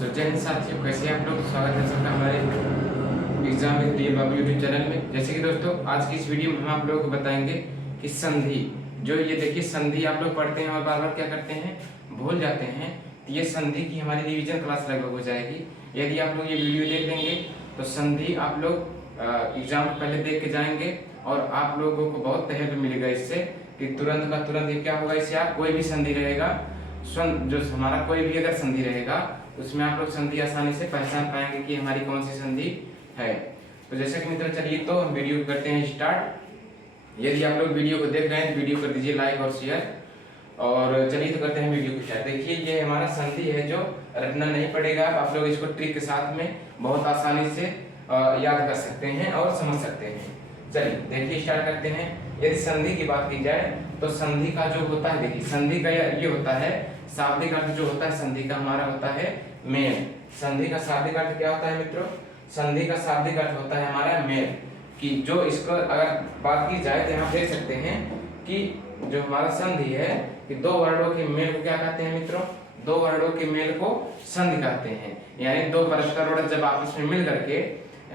जय हिंद साथियों, कैसे हैं आप लोग। स्वागत है सबका हमारे exam with DL Babu YouTube channel में। जैसे कि दोस्तों आज की इस वीडियो में हम आप लोगों को बताएंगे कि संधि, जो ये देखिए संधि आप लोग पढ़ते हैं और बार बार क्या करते हैं, भूल जाते हैं। तो ये संधि की हमारी रिवीजन क्लास लगभग हो जाएगी। यदि आप लोग ये वीडियो देख लेंगे तो संधि आप लोग एग्जाम पहले देख के जाएंगे और आप लोगों को बहुत हेल्प मिलेगा इससे कि तुरंत का तुरंत ये क्या होगा, इससे आप कोई भी संधि रहेगा, जो हमारा कोई भी अगर संधि रहेगा उसमें आप लोग संधि आसानी से पहचान पाएंगे कि हमारी कौन सी संधि है। तो जैसे कि मित्रों चलिए तो हम वीडियो करते हैं स्टार्ट। यदि आप लोग वीडियो को देख रहे हैं तो वीडियो कर दीजिए लाइक और शेयर। और चलिए तो करते हैं वीडियो को स्टार्ट। देखिए ये हमारा संधि है जो रटना नहीं पड़ेगा, आप लोग इसको ट्रिक के साथ में बहुत आसानी से याद कर सकते हैं और समझ सकते हैं। चलिए देखिए स्टार्ट करते हैं। यदि संधि की बात की जाए तो संधि का जो होता है, देखिए संधि का ये होता है, शाब्दिक अर्थ जो होता है संधि का हमारा होता है मेल। संधि का शाब्दिक अर्थ क्या होता है मित्रों? संधि का शाब्दिक अर्थ होता है हमारा मेल। कि जो इसको अगर बात की जाए तो यहाँ देख सकते हैं कि जो हमारा संधि है कि दो वर्णों के मेल को क्या कहते हैं मित्रों? दो वर्णों के मेल को संधि कहते हैं। यानी दो परस्पर वर्ड जब आपस में मिल करके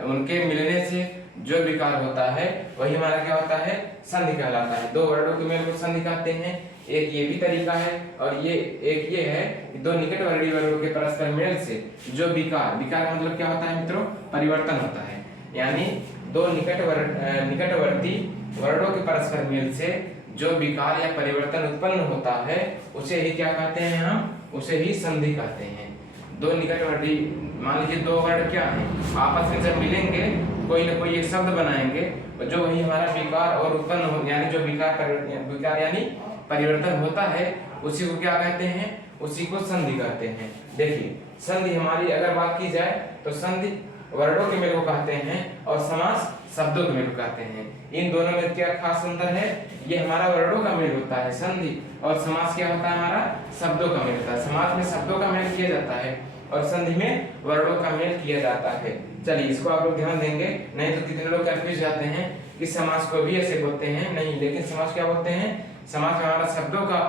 उनके मिलने से जो विकार होता है वही हमारा क्या होता है, संधि कहलाता है। दो वर्णों के मेल को संधि कहते हैं। एक ये भी तरीका है और ये एक ये है कि दो निकटवर्ती वर्णों के परस्पर मेल से जो विकार का मतलब क्या होता है मित्रों? परिवर्तन होता है। यानी दो निकटवर्ती वर्णों के परस्पर मेल से जो विकार या परिवर्तन उत्पन्न होता है उसे ही क्या कहते हैं हम? उसे ही संधि कहते हैं। दो निकटवर्ती, मान लीजिए दो वर्ण क्या है, आपस में जब मिलेंगे कोई ना कोई एक शब्द बनाएंगे जो वही हमारा विकार और उत्पन्न हो, यानी जो विकार यानी परिवर्तन होता है उसी को क्या कहते हैं? उसी को संधि कहते हैं। देखिए संधि हमारी अगर बात की जाए तो संधि वर्णों के मेल को कहते हैं और समास शब्दों के मेल को कहते हैं। इन दोनों में क्या खास अंतर है? ये हमारा वर्णों का मेल होता है संधि, और समास क्या होता है हमारा? शब्दों का मेल होता है। समास में शब्दों का मेल किया जाता है और संधि में वर्णों का मेल किया जाता है। चलिए इसको आप लोग ध्यान देंगे, नहीं तो कितने लोग कंफ्यूज जाते हैं कि समास को भी ऐसे बोलते हैं। नहीं, लेकिन समास क्या बोलते हैं? समास में हमारा शब्दों का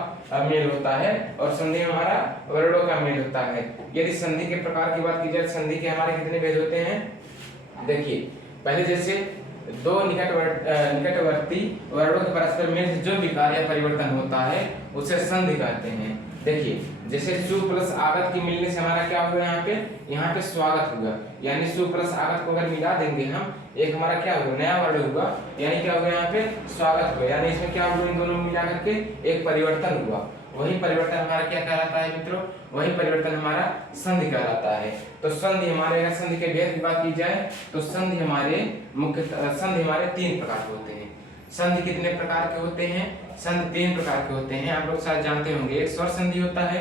मेल होता है और संधि में हमारा वर्णों का मेल होता है। यदि संधि के प्रकार की बात की जाए, संधि के हमारे कितने भेद होते हैं? देखिए पहले जैसे दो निकटवर्ती वर्णों के परस्पर मेल से जो विकार या परिवर्तन होता है उसे संधि कहते हैं। देखिए जैसे सु प्लस आगत की मिलने से हमारा क्या हुआ, यहाँ पे स्वागत हुआ। यानी सु प्लस आगत को अगर मिला देंगे हम, एक हमारा क्या हुआ, नया वर्ड हुआ, यानी क्या हुआ यहाँ पे स्वागत हुआ। यानी इसमें क्या हुआ, इन दोनों मिला करके एक परिवर्तन हुआ। वही परिवर्तन हमारा क्या कहलाता है मित्रों? वही परिवर्तन हमारा संधि कहलाता है। तो संधि हमारे, अगर संधि के भेद की बात की जाए तो संधि हमारे तीन प्रकार के होते हैं। संधि कितने प्रकार के होते हैं? संधि तीन प्रकार के होते हैं, आप लोग शायद जानते होंगे। एक स्वर संधि होता है,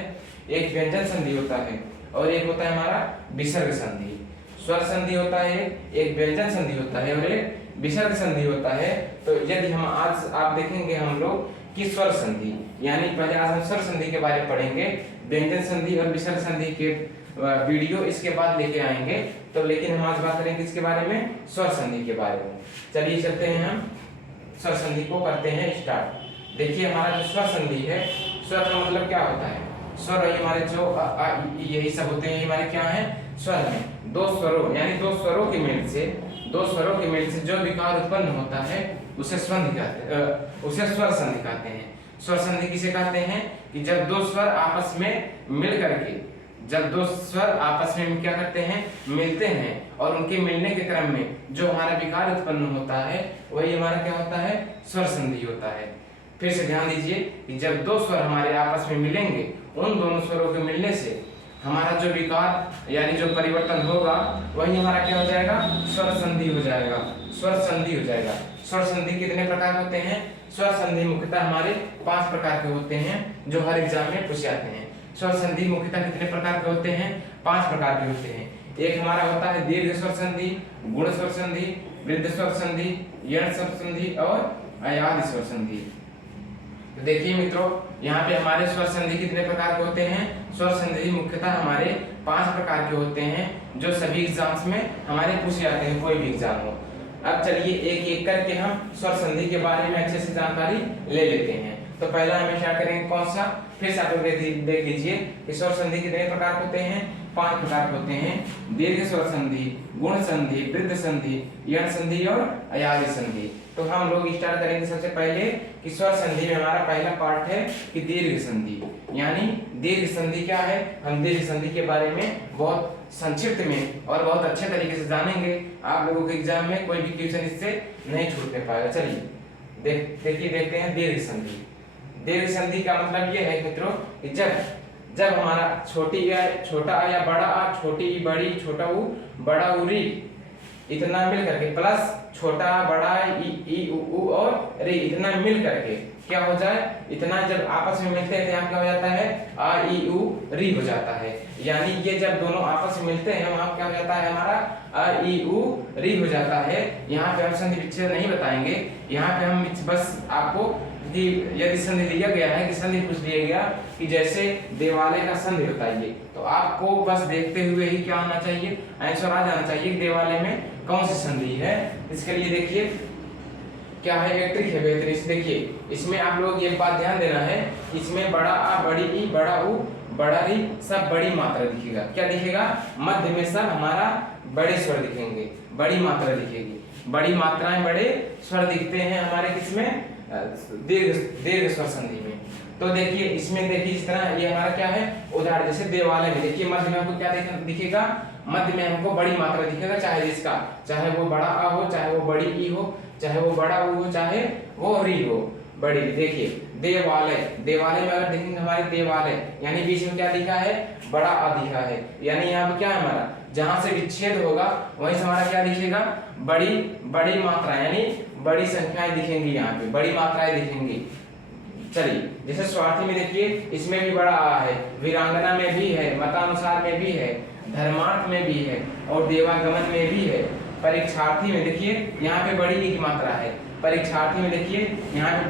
एक व्यंजन संधि होता है और एक होता है हमारा विसर्ग संधि। स्वर संधि होता है, एक व्यंजन संधि होता है और एक विसर्ग संधि होता है। तो यदि हम आज आप देखेंगे हम लोग कि स्वर संधि, यानी पहले आज हम स्वर संधि के बारे में पढ़ेंगे, व्यंजन संधि और विसर्ग संधि के वीडियो इसके बाद लेके आएंगे। तो लेकिन हम आज बात करेंगे इसके बारे में, स्वर संधि के बारे में। चलिए चलते हैं, हम स्वर संधि को करते हैं स्टार्ट। देखिए हमारा जो स्वर संधि है, स्वर का मतलब क्या होता है? स्वर हमारे जो यही सब होते हैं, हमारे क्या है? स्वर में दो स्वरों, यानी दो स्वरों के मेल से जो विकार उत्पन्न होता है उसे स्वर संधि कहते हैं। स्वर संधि किसे कहते हैं? कि जब दो स्वर आपस में मिल करके, जब दो स्वर आपस में क्या करते हैं, मिलते हैं और उनके मिलने के क्रम में जो हमारा विकार उत्पन्न होता है वही हमारा क्या होता है? स्वर संधि होता है। फिर से ध्यान दीजिए कि जब दो स्वर हमारे आपस में मिलेंगे, उन दोनों स्वरों के मिलने से हमारा जो विकार यानी जो परिवर्तन होगा वही हमारा क्या हो जाएगा? स्वर संधि हो जाएगा। स्वर संधि हो जाएगा। स्वर संधि कितने प्रकार होते हैं? स्वर संधि मुख्यतः हमारे 5 प्रकार के होते हैं जो हर एग्जाम में पूछे जाते हैं। स्वर संधि मुख्यतः कितने प्रकार के होते हैं? 5 प्रकार के होते हैं। एक हमारा होता है दीर्घ स्वर संधि, गुण स्वर संधि, वृद्ध स्वर संधि, यण स्वर संधि और अयाद स्वर संधि। तो देखिए मित्रों यहाँ पे हमारे स्वर संधि कितने प्रकार के होते हैं? स्वर संधि मुख्यतः हमारे 5 प्रकार के होते हैं जो सभी एग्जाम्स में हमारे पूछे जाते हैं, कोई भी एग्जाम हो। अब चलिए एक एक करके हम स्वर संधि के बारे में अच्छे से जानकारी ले लेते हैं। तो पहला हमें क्या करेंगे, कौन सा? फिर से आप लोग देख लीजिए कि स्वर संधि कितने प्रकार होते हैं, 5 प्रकार होते हैं। दीर्घ स्वर संधि, गुण संधि, वृद्ध संधि, यण संधि और अयावी संधि। तो हम लोग स्टार्ट करेंगे सबसे पहले कि स्वर संधि में हमारा पहला पार्ट है कि दीर्घ संधि। यानी दीर्घ संधि क्या है, हम दीर्घ संधि के बारे में बहुत संक्षिप्त में और बहुत अच्छे तरीके से जानेंगे। आप लोगों के एग्जाम में कोई भी क्वेश्चन इससे नहीं छूटने पाएगा। चलिए देखते हैं दीर्घ संधि। दीर्घ संधि का मतलब ये है मित्रों कि जब हमारा छोटा आ या बड़ा आ, छोटी ई बड़ी, छोटा ऊ बड़ा ऊ री इतना मिल करके प्लस छोटा बड़ा ई उ और रे इतना मिल करके क्या हो जाए, इतना जब आपस में मिलते हैं तो यहाँ क्या हो जाता है, आ ई उ री हो जाता है। यानी ये जब दोनों आपस में मिलते हैं वहां क्या हो जाता है, हमारा आ ई उ री हो जाता है। यहाँ पे हम संधि विच्छेद नहीं बताएंगे, यहाँ पे हम बस आपको कि यदि संधि दिया गया है कि संधि पूछ लिया गया कि जैसे देवालय का संधि बताइए, तो आपको बस देखते हुए ही क्या होना चाहिए, आंसर आ जाना चाहिए कि देवालय में कौन सी संधि है। इसके लिए देखिए क्या है, एक ट्रिक है बेहतरीन। देखिए इसमें आप लोग ये बात ध्यान देना है, इसमें बड़ा आ बड़ी ई बड़ा ऊ बड़ा री सब बड़ी मात्रा दिखेगा। क्या दिखेगा, मध्य में सब हमारा बड़े स्वर दिखेंगे, बड़ी मात्रा दिखेगी। बड़ी मात्राएं बड़े स्वर दिखते हैं हमारे किसमें, दीर्घ स्वर संधि में। तो देखिए इसमें देखिए इस तरह ये हमारा क्या है उदाहरण, जैसे देवालय में देखिए मध्य में हमको क्या दिखेगा, मध्य में हमको बड़ी मात्रा दिखेगा, चाहे वो बड़ा आ हो, चाहे वो बड़ी ई हो, चाहे वो बड़ा ऊ हो, चाहे वो री हो बड़ी। देखिए देवालय में अगर देखेंगे हमारे देवालय यानी बीच में क्या दिखा है, बड़ा आ दिखा है। यानी यहाँ पे क्या है हमारा, जहां से विच्छेद होगा वहीं से हमारा क्या दिखेगा, बड़ी मात्रा यानी बड़ी संख्याएं दिखेंगी, यहाँ पे बड़ी मात्राएं दिखेंगी। चलिए जैसे स्वार्थी में देखिए इसमें भी बड़ा आ है, वीरांगना में भी है, मतानुसार में भी है, धर्मार्थ में भी है और देवागमन में भी है। परीक्षार्थी में देखिए यहाँ पे बड़ी ई की मात्रा है, परीक्षार्थी में देखिए यहाँ पे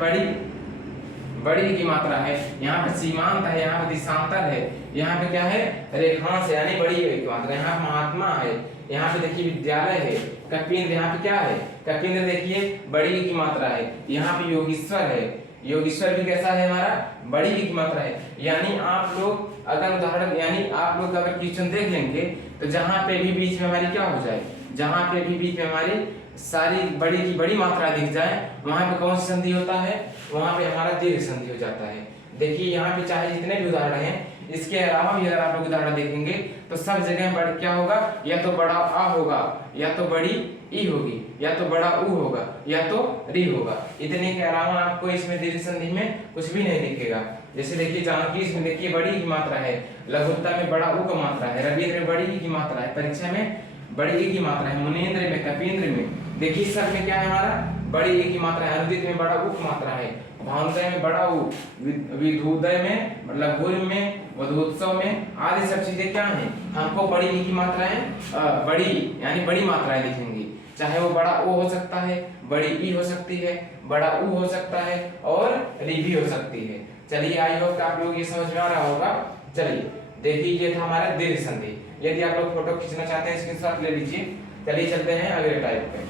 बड़ी की मात्रा है, यहाँ पे सीमांत है, यहाँ पे दिशांतर है, यहाँ पे क्या है रेखांश है यानी बड़ी की मात्रा, यहाँ महात्मा है, यहाँ पे देखिए विद्यालय है, कपिंद्र यहाँ पे क्या है, कपिंद्र देखिए बड़ी की मात्रा है, यहाँ पे योगीश्वर है, योगीश्वर भी कैसा है हमारा बड़ी की मात्रा है। यानी आप लोग अगर उदाहरण यानी आप लोग अगर क्वेश्चन देख लेंगे तो जहाँ पे भी बीच में हमारी क्या हो जाए, जहाँ पे भी बीच में हमारी सारी बड़ी की बड़ी मात्रा दिख जाए वहां पे कौन सी संधि होता है, वहां पे हमारा दीर्घ संधि हो जाता है। देखिए यहाँ पे चाहे जितने भी उदाहरण हैं, इसके अलावा भी अगर आप लोग उदाहरण देखेंगे तो सब जगह क्या होगा, या तो बड़ा आ होगा, या तो बड़ी ई होगी, या तो बड़ा ऊ होगा, या तो री होगा। इतने के अलावा आपको इसमें दीर्घ संधि में कुछ भी नहीं दिखेगा। जैसे देखिए जानकी इसमें देखिए बड़ी की मात्रा है, लघुत्ता में बड़ा ऊ का मात्रा है, रविंद्र में बड़ी ई की मात्रा है, परीक्षा में बड़ी ई की मात्रा है, मुनेन्द्र में कपिंद्र में देखिए सब में क्या है हमारा बड़ी ई की मात्रा है, अनुदित में बड़ा ऊ की मात्रा है, भानुदय में बड़ा ऊ, विधुदय में मतलब भूल में, वधोत्सव में आदि सब चीजें क्या है हमको बड़ी ई की मात्राएं बड़ी यानी बड़ी मात्राएं दिखेंगी। चाहे वो बड़ा ओ हो सकता है, बड़ी ई हो सकती है, बड़ा ऊ हो सकता है और री भी हो सकती है। चलिए आई होप आप लोग ये समझ में आ रहा होगा। चलिए देखिए ये था हमारा दीर्घ संधि। यदि आप लोग फोटो खींचना चाहते हैं स्क्रीनशॉट ले लीजिए। चलिए चलते हैं अगले टाइप पे।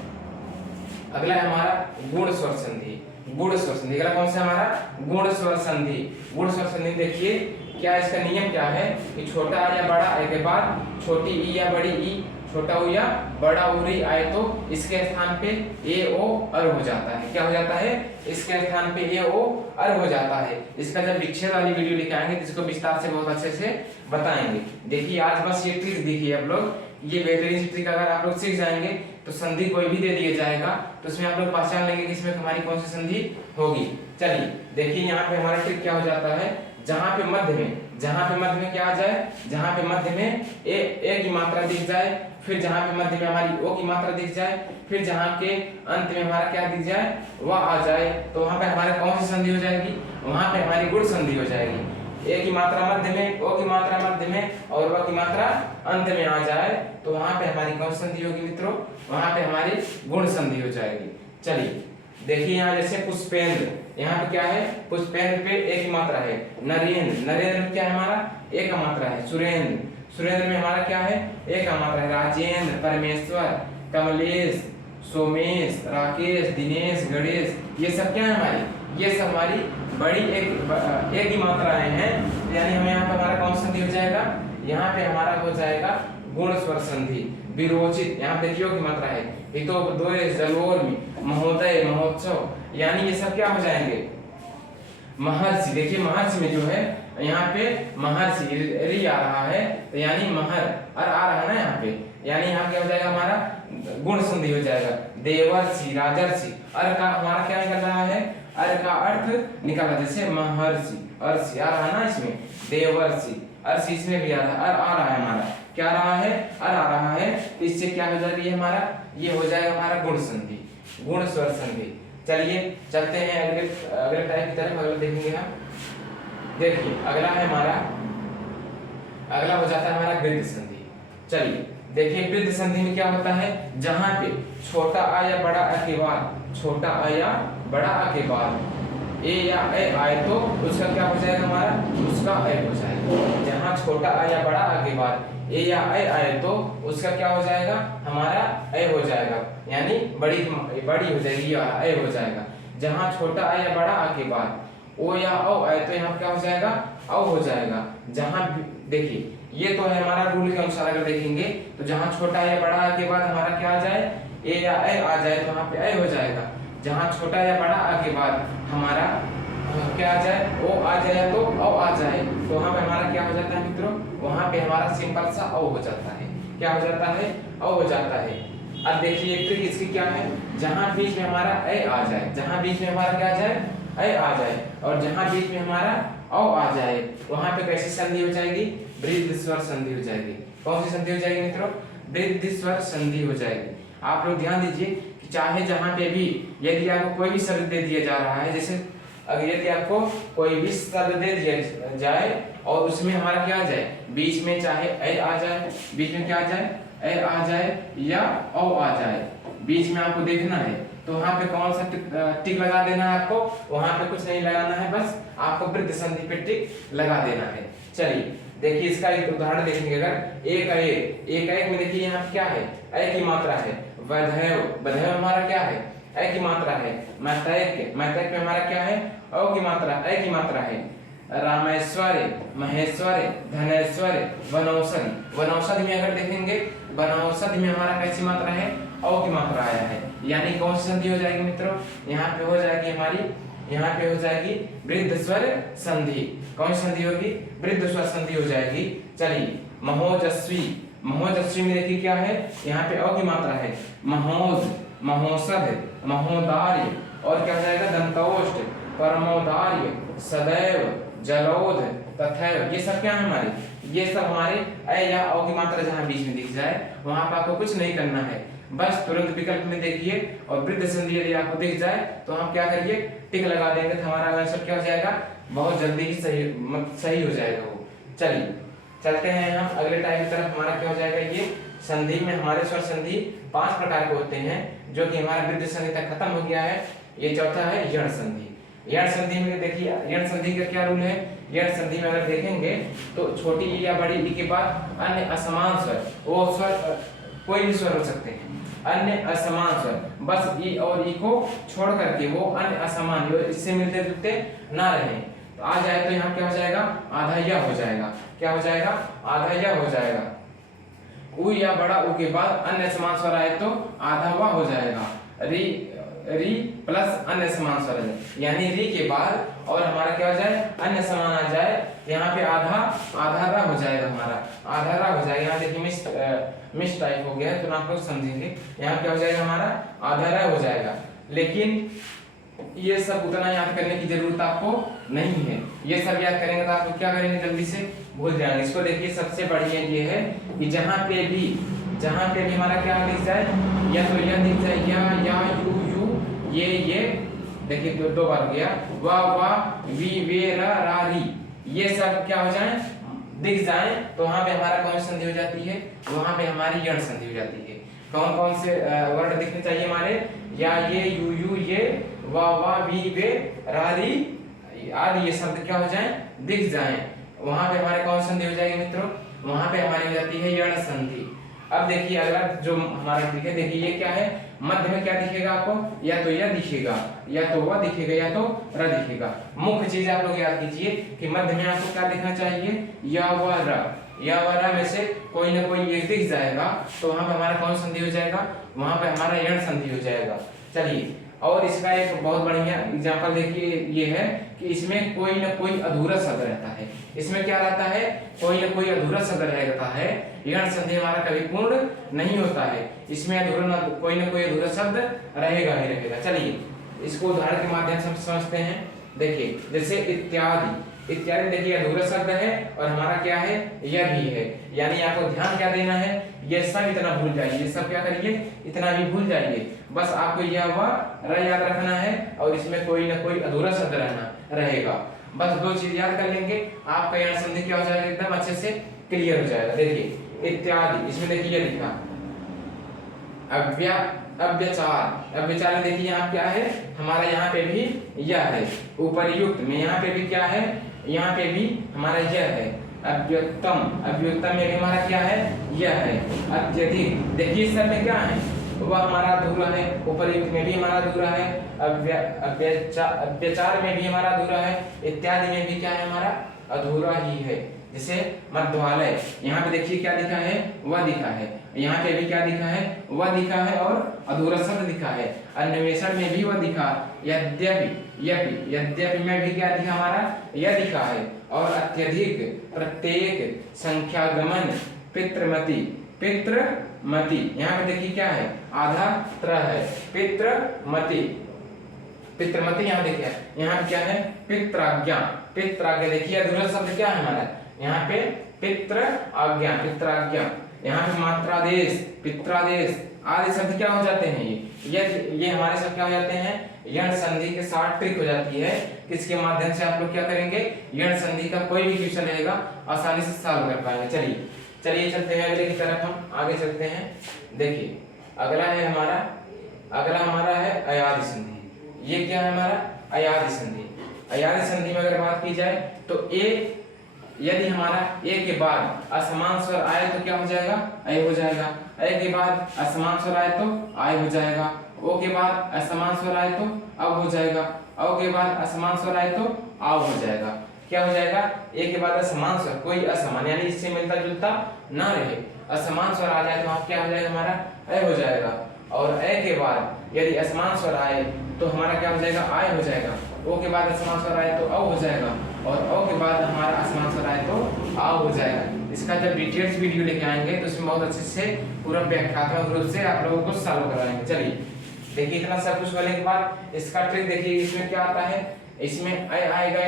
अगला है हमारा गुण स्वर संधि। गुण स्वर संधि अगला कौन सा हमारा गुण स्वर संधि। गुण स्वर संधि देखिए क्या इसका नियम क्या है कि छोटा आ या बड़ा ए के बाद छोटी ई या बड़ी ई, छोटा ऊ या बड़ा ऊ री आए तो इसके स्थान पे ए ओ अर हो जाता है। क्या हो जाता है, इसके स्थान पे ए ओ अर हो जाता है। इसका जब विच्छेद वाली वीडियो लेके आएंगे जिसको विस्तार से बहुत अच्छे से बताएंगे। देखिए आज बस ये ट्रिक देखिए आप लोग, ये बेहतरीन ट्रिक अगर आप लोग सीख जाएंगे तो संधि कोई भी दे दिया जाएगा तो उसमें आप लोग पहचान लेंगे कि इसमें हमारी कौन सी संधि होगी। चलिए देखिए यहाँ पे हमारा ट्रिक क्या हो जाता है, जहाँ पे मध्य में क्या आ जाए, जहाँ पे मध्य में ए की मात्रा दिख जाए, फिर जहाँ पे मध्य में हमारी ओ की मात्रा दिख जाए, फिर जहाँ के अंत में हमारा क्या दिख जाए वह आ जाए, तो वहाँ पे हमारे कौन सी संधि हो जाएगी, वहाँ पे हमारी गुण संधि हो जाएगी। ए की मात्रा मध्य में, ओ की मात्रा मध्य में और व की मात्रा अंत में आ जाए तो वहाँ पे हमारी कौन सी संधि होगी मित्रों, वहाँ पे हमारी गुण संधि हो जाएगी। चलिए देखिए यहाँ जैसे पुष्पेंद्र, यहाँ पे क्या है पुष्पेंद्र पे एक ही मात्रा है, नरेंद्र में क्या है हमारा एक का मात्रा है, सुरेंद्र में हमारा क्या है एक का मात्रा है, राजेंद्र, परमेश्वर, कमलेश, सोमेश, राकेश, दिनेश, गणेश, ये सब क्या है हमारी, ये सब हमारी बड़ी एक ही मात्राएं हैं, यानी हमें यहाँ पे हमारा कौन सा संधि हो जाएगा, यहाँ पे हमारा हो जाएगा गुण स्वर संधि। विरोचित, यहाँ देखियो की मात्रा है, एक तो दो जलोर्मी, महोदय, महोत्सव, यानी ये सब क्या हो जाएंगे, महर्षि। देखिए महर्षि में जो है यहाँ पे महर्षि री आ रहा है, तो यानी महर और आ रहा है ना यहाँ पे, यानी यहाँ क्या हो जाएगा हमारा गुण संधि हो जाएगा। देवर्षि, राजर्षि, अर का हमारा क्या निकल रहा है, अर का अर्थ निकाला, जैसे महर्षि, अर्षि आ रहा है ना इसमें, देवर्षि, अर्षि इसमें भी आ रहा है, आ रहा है हमारा, क्या आ रहा है, आ रहा है, तो इससे क्या हो जाएगा, ये हमारा ये हो जाएगा हमारा गुण संधि, गुण स्वर संधि। चलिए चलते हैं अगले टाइप की तरफ, अगला देखेंगे हम। देखिए अगला है हमारा, अगला हो जाता है हमारा वृद्ध संधि। चलिए देखिए वृद्ध संधि में क्या होता है, जहां पे छोटा आ या बड़ा आ के बाद, छोटा आ या बड़ा आ के बाद ए या ए आए तो उसका क्या हो जाएगा हमारा, उसका ए हो जाएगा। जहां छोटा आ या बड़ा आ के बाद ए या ए आए तो उसका क्या हो जाएगा, हमारा ए हो जाएगा, यानी बड़ी हो जाएगी या ए हो जाएगा। जहां छोटा आ या बड़ा आ के बाद ओ या औ आए तो यहाँ क्या हो जाएगा, औ हो जाएगा। जहां देखिए ये तो है हमारा रूल के अनुसार, अगर देखेंगे तो जहां छोटा या बड़ा आ के बाद हमारा क्या आ जाए, ए या ए आ जाए तो वहां पे ए हो जाएगा। जहां छोटा या बड़ा आ के बाद हमारा क्या आ जाए, ओ आ जाए तो औ आ जाए, तो वहां पे हमारा क्या हो जाता है मित्रों, वहां पे हमारा सिंपल सा औ हो जाता है, क्या हो जाता है, औ हो जाता है। अब देखिए एक ट्रिक इसकी क्या है, जहां बीच में हमारा ए आ जाए, जहां बीच में हमारा क्या आ जाए, ए आ जाए, और जहां बीच में हमारा औ आ जाए, वहां पे कैसी संधि हो जाएगी, वृद्ध स्वर संधि हो जाएगी। कौन सी संधि हो जाएगी मित्रों, वृद्ध स्वर संधि हो जाएगी। आप लोग ध्यान दीजिए कि चाहे जहां पे भी यदि आपको कोई भी शब्द दे दिया जा रहा है, जैसे अगर यदि आपको कोई भी शब्द दे दिया जाए और उसमें हमारा क्या आ जाए, बीच में चाहे ए आ जाए, बीच में क्या आ जाए, ए आ जाए या औ आ जाए, बीच में आपको देखना है, तो वहां पे कौन सा टिक लगा देना है आपको, वहां पे कुछ नहीं लगाना है, बस आपको वृद्ध संधि पे टिक लगा देना है। चलिए देखिए इसका एक उदाहरण देखेंगे, अगर एक में देखिए यहाँ क्या है, ए की मात्रा है, वधैव, वधैव हमारा क्या है, ए की मात्रा है, मैतैक में हमारा क्या है, औ की मात्रा, ए की मात्रा है, रामेश्वर, महेश्वर, धनेश्वर, वनौषधि, वनौषधि में अगर देखेंगे, वनौषधि में हमारा कैसी मात्रा है, औ की मात्रा आया है, यानी कौन सी संधि हो जाएगी मित्रों, यहाँ पे हो जाएगी हमारी, यहाँ पे हो जाएगी वृद्ध स्वर संधि। कौन सी संधि होगी, वृद्ध स्वर संधि हो जाएगी। चलिए महोजस्वी, महोजस्वी में देखिए क्या है, यहाँ पे औ की मात्रा है, महोज, महोषध, महोदार्य, और क्या हो जाएगा, दंतोष्ठ, परमोदार्य, सदैव, जलोध, तथैव, ये सब क्या है हमारे, ये सब हमारे ए या औ की मात्रा जहां बीच में दिख जाए वहां पर आपको कुछ नहीं करना है, बस तुरंत विकल्प में देखिए और वृद्ध संधि यदि आपको दिख जाए तो हम क्या करिए, टिक लगा देंगे, तो हमारा आंसर क्या हो जाएगा, बहुत जल्दी ही सही हो जाएगा वो। चलिए चलते हैं हम अगले टाइप की तरफ। हमारा क्या हो जाएगा, ये संधि में हमारे स्वर संधि 5 प्रकार के होते हैं, जो कि हमारा वृद्ध संधि तक खत्म हो गया है। ये चौथा है यण संधि। यण संधि में देखिए यण संधि का क्या रूल है, यण संधि में अगर देखेंगे तो छोटी ई या बड़ी ई के बाद अन्य असमान स्वर, वो स्वर कोई भी स्वर हो सकते हैं, अन्य असमान स्वर, बस ई और ई को छोड़ करके वो अन्य असमान जो इससे मिलते जुलते ना रहे तो आ जाए, तो यहाँ क्या हो जाएगा, आधा या हो जाएगा, क्या हो जाएगा, आधा या हो जाएगा। उ या बड़ा उ के बाद अन्य समान स्वर आए तो आधा वा हो जाएगा, री प्लस अन्य समान स्वर है, यानी री के बाद और हमारा क्या हो जाए, अन्य समान आ जाए, यहाँ पे आधा रा हो जाएगा, हमारा आधा रा हो जाएगा। यहाँ देखिए मिस टाइप हो गया है तो आप लोग समझेंगे, यहाँ क्या हो जाएगा, हमारा आधा रा हो जाएगा। लेकिन ये सब उतना याद करने की जरूरत आपको नहीं है, ये सब याद करेंगे तो आप क्या करेंगे, जल्दी से भूल जाएंगे। इसको देखिए सबसे बढ़िया ये है कि जहाँ पे भी हमारा क्या दिख जाए, या तो यह दिख जाए, या यू ये देखिए दो बार हो गया, वा वी वे रा री, ये सब क्या हो जाए, दिख जाए तो वहां पे हमारा कौन सी संधि हो जाती है, वहां पे हमारी यण संधि हो जाती है। कौन कौन से वर्ड दिखने चाहिए हमारे, या ये यू ये वा वी वे रा री आदि, ये शब्द क्या हो जाए, दिख जाए, वहां पे हमारे कौन संधि हो जाएगी मित्रों, वहां पे हमारी हो जाती है यण संधि। अब देखिए अगला जो हमारा ट्रिक है, देखिए ये क्या है, मध्य में क्या दिखेगा आपको, या तो यह दिखेगा, या तो वह दिखेगा, या तो र दिखेगा। मुख्य चीज आप लोग याद कीजिए कि मध्य में आपको क्या दिखना चाहिए, या व र, या व र में से कोई ना कोई एक दिख जाएगा तो वहां पे हमारा कौन संधि हो जाएगा, वहां पे हमारा यण संधि हो जाएगा। चलिए, और इसका एक बहुत बढ़िया एग्जांपल देखिए, ये है कि इसमें कोई ना कोई अधूरा शब्द रहता है। इसमें क्या रहता है, कोई ना कोई अधूरा शब्द रहता है, यण संधि हमारा कभी पूर्ण नहीं होता है। इसमें कोई ना कोई अधूरा शब्द रहेगा ही रहेगा। चलिए इसको उदाहरण के माध्यम से समझते हैं। देखिए जैसे इत्यादि, इत्यादि देखिए अधूरा शब्द है और हमारा क्या है, यह भी है, यानी आपको ध्यान क्या देना है, ये सब इतना भूल जाइए, ये सब क्या करिए, इतना भी भूल जाइए। बस आपको यह व र याद रखना है और इसमें कोई ना कोई अधूरा शब्द रहना रहेगा। बस दो चीज याद कर लेंगे, आपका यह संधि क्या हो जाएगा, एकदम अच्छे से क्लियर हो जाएगा। देखिए इत्यादि, इसमें देखिए ये लिखा अव्यचार, अव्यचार में देखिए यहाँ क्या है, हमारा यहाँ पे भी यह है। उपर्युक्त में यहाँ पे भी क्या है, यहाँ पे भी हमारा यह है। अव्युत्तम, अव्युत्तम में भी हमारा क्या है, यह है। अत्यधिक, देखिए इस सब में क्या है, वह हमारा अधूरा है। उपर्युक्त में भी हमारा अधूरा है। अव्यचार में भी हमारा अधूरा है। इत्यादि में भी क्या है, हमारा अधूरा ही है। जैसे मध्वालय, यहाँ पे देखिए क्या दिखा है, वह दिखा है, यहाँ पे भी क्या दिखा है, वह दिखा है और अधूरा शब्द दिखा है। अन्वेषण में भी वह दिखा, यद्यपि, यद्यपि में भी क्या दिखा, हमारा यह दिखा है। और अत्यधिक, प्रत्येक, संख्यागमन, पितृमति, पितृमति, यहाँ पे देखिए क्या है, आधा त्र है, पितृमति, पितृमति यहाँ देखिए, यहाँ पे क्या है, पित्राज्ञा, पित्राज्ञा देखिए अधूरा शब्द क्या है हमारा, यहाँ पे पित्र आज्ञा, पित्राज्ञा। यहाँ पे मात्रादेश, पित्रादेश आदि शब्द क्या हो जाते हैं, ये हमारे सब क्या हो जाते हैं, यण संधि के साथ ट्रिक हो जाती है, किसके माध्यम से आप लोग क्या करेंगे, यण संधि का कोई भी क्वेश्चन रहेगा आसानी से सॉल्व कर पाएंगे। चलिए चलिए चलते हैं अगले की तरफ, हम आगे चलते हैं। देखिए अगला है हमारा है अयादि संधि। ये क्या है हमारा, अयादि संधि। अयादि संधि में अगर बात की जाए तो ए, यदि हमारा ए के बाद असमान स्वर आए तो क्या हो जाएगा, ऐ हो जाएगा। ऐ के बाद असमान स्वर आए तो आय हो जाएगा। ओ के बाद असमान स्वर आए तो अब हो जाएगा। औ के बाद असमान स्वर आए तो आव हो जाएगा। क्या हो जाएगा, ए के बाद असमान स्वर, कोई असमान यानी इससे मिलता जुलता ना रहे, असमान स्वर आ जाए तो वहां क्या हो जाएगा, हमारा ऐ हो जाएगा। और ऐ के बाद यदि असमान स्वर आए तो हमारा क्या हो जाएगा, आय हो जाएगा। ओ के बाद असमान स्वर आए तो औ हो जाएगा। और औ के बाद हमारा असमान स्वर आए तो आव हो जाएगा। इसका जब डिटेल्स वीडियो लेके आएंगे तो इसमें बहुत अच्छे से पूरा व्याख्यात्मक रूप से आप लोगों को सॉल्व कराएंगे। चलिए देखिए इतना सब कुछ होने के बाद इसका ट्रिक देखिए, इसमें क्या आता है, इसमें ऐ आएगा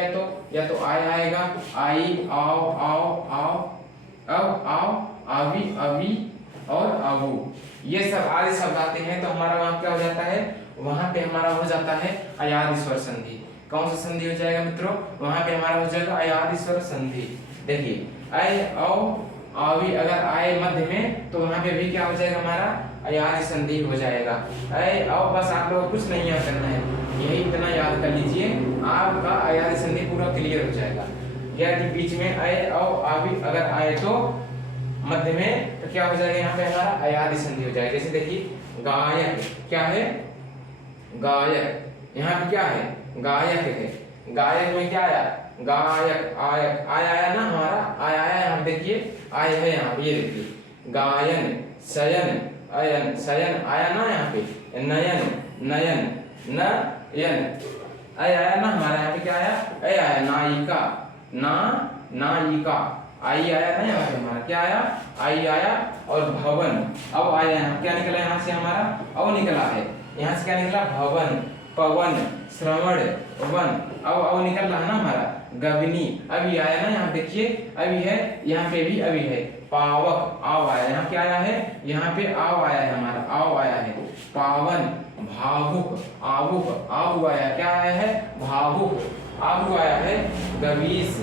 या तो आय आएगा, आई, आओ, आओ, आओ, अब, आओ, आवी, अवी और आवू, ये सब आदि शब्द आते हैं तो हमारा वहां क्या हो जाता है, वहां पे हमारा हो जाता है अयादि स्वर संधि। कौन सा संधि हो जाएगा मित्रों, वहां पे हमारा हो जाएगा अयादि स्वर संधि। देखिए ऐ, औ, आवी अगर आए मध्य में तो वहां पे भी क्या हो जाएगा, हमारा अयादि संधि हो जाएगा। ऐ, औ, बस आप लोग कुछ नहीं याद करना है, यही इतना याद कर लीजिए, आपका अयादि संधि पूरा क्लियर हो जाएगा। यदि बीच में ऐ, औ, आवी अगर आए तो मध्य में तो क्या हो जाएगा, यहाँ पे हमारा अयादि संधि हो जाएगा। जैसे देखिए गायक, क्या है, गायक, यहाँ पे क्या है, गायक है। गायक में क्या आया, गायक, आयक, आय आया ना हमारा, आय आया यहाँ देखिए, आय है यहाँ पे, ये देखिए गायन, शयन, अयन, शयन आया ना यहाँ पे, नयन, नयन, नयन, आय आया ना हमारा यहाँ पे, क्या आया, ऐ आया। नायिका, नायिका, आई आया ना यहाँ पे हमारा, क्या आया, आई आया। और भवन, अब आया यहाँ, क्या निकला यहाँ से हमारा, अव निकला है, यहाँ से क्या निकला, भवन, पवन, श्रवण, वन, अब निकल रहा है ना हमारा, गगनी, अभी आया ना यहाँ देखिए, अभी है, यहाँ पे भी अभी है। पावक, आव आया, यहाँ क्या आया है, यहाँ पे आव आया है हमारा, आव आया है। पावन, भावुक, आबुक, आबु आया, क्या आया है, भावुक, आबु आया है। गवीस,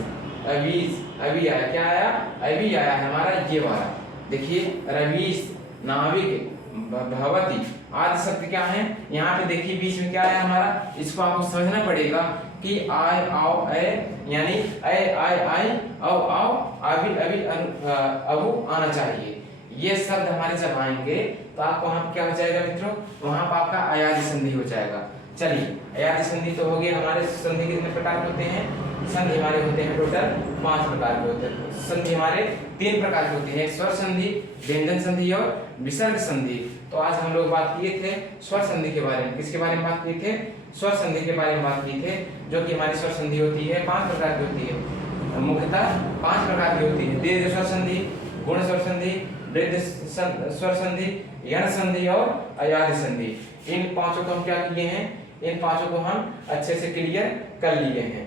अवीस, अभी आया, क्या आया, अभी आया है हमारा, ये वाला देखिए। रवीश, नाविक, भवती आदि शब्द क्या है, यहाँ पे देखिए बीच में क्या है हमारा, इसको आपको समझना पड़ेगा कि आय, आओ, ऐ, यानी ऐ, आय, आई, औ, आओ, अभी, अभी, अबु आना चाहिए। ये शब्द हमारे जब आएंगे तो आपको वहां क्या हो जाएगा मित्रों, वहां पर आपका अयादि संधि हो जाएगा। चलिए, अयादि संधि तो हो गई। हमारे संधि कितने प्रकार के होते हैं? संधि हमारे होते हैं टोटल 5 प्रकार के होते हैं। संधि हमारे 3 प्रकार के होते हैं, स्वर संधि, व्यंजन संधि और विसर्ग संधि। तो आज हम लोग बात किए थे स्वर संधि के बारे में। किसके बारे में बात किए थे? स्वर संधि के बारे में बात किए थे, जो कि हमारी स्वर संधि होती है 5 प्रकार की होती है, मुख्यतः 5 प्रकार की होती है। दीर्घ स्वर संधि, गुण स्वर संधि, वृद्ध स्वर संधि, यण संधि और अयादि संधि। इन 5 को हम क्या किए हैं? इन 5 को हम अच्छे से क्लियर कर लिए हैं।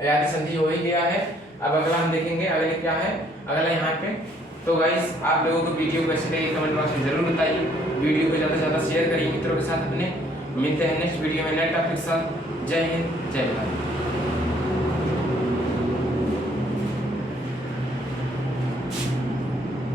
अयादि संधि हो ही गया है। अब अगला हम देखेंगे, अगले क्या है? अगला यहाँ पे। तो गाइस, आप लोगों को वीडियो कैसी लगी कमेंट बॉक्स में जरूर बताइए। वीडियो को ज़्यादा से ज़्यादा शेयर करिए मित्रों के साथ अपने। मिलते हैं नेक्स्ट वीडियो में नए टॉपिक के साथ। जय हिंद, जय भारत।